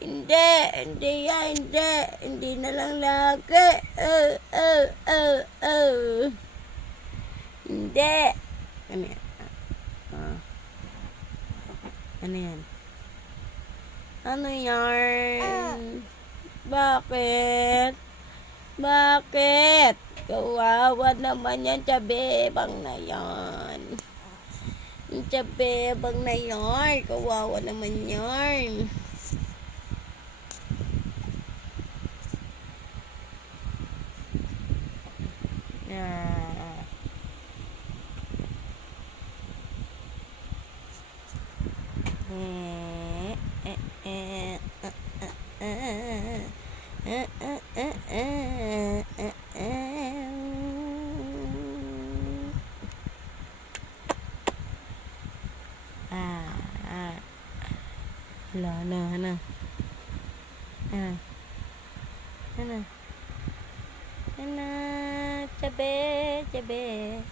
Hindi, hindi yan, hindi. Hindi na lang lagi. Hindi. Ano yan? Ano yan? Ano yan? Bakit? Bakit? Kawawa naman yan, tsabebang na yan. Yung tsabebang na yan. Kawawa naman yan. Ano? Tsabe.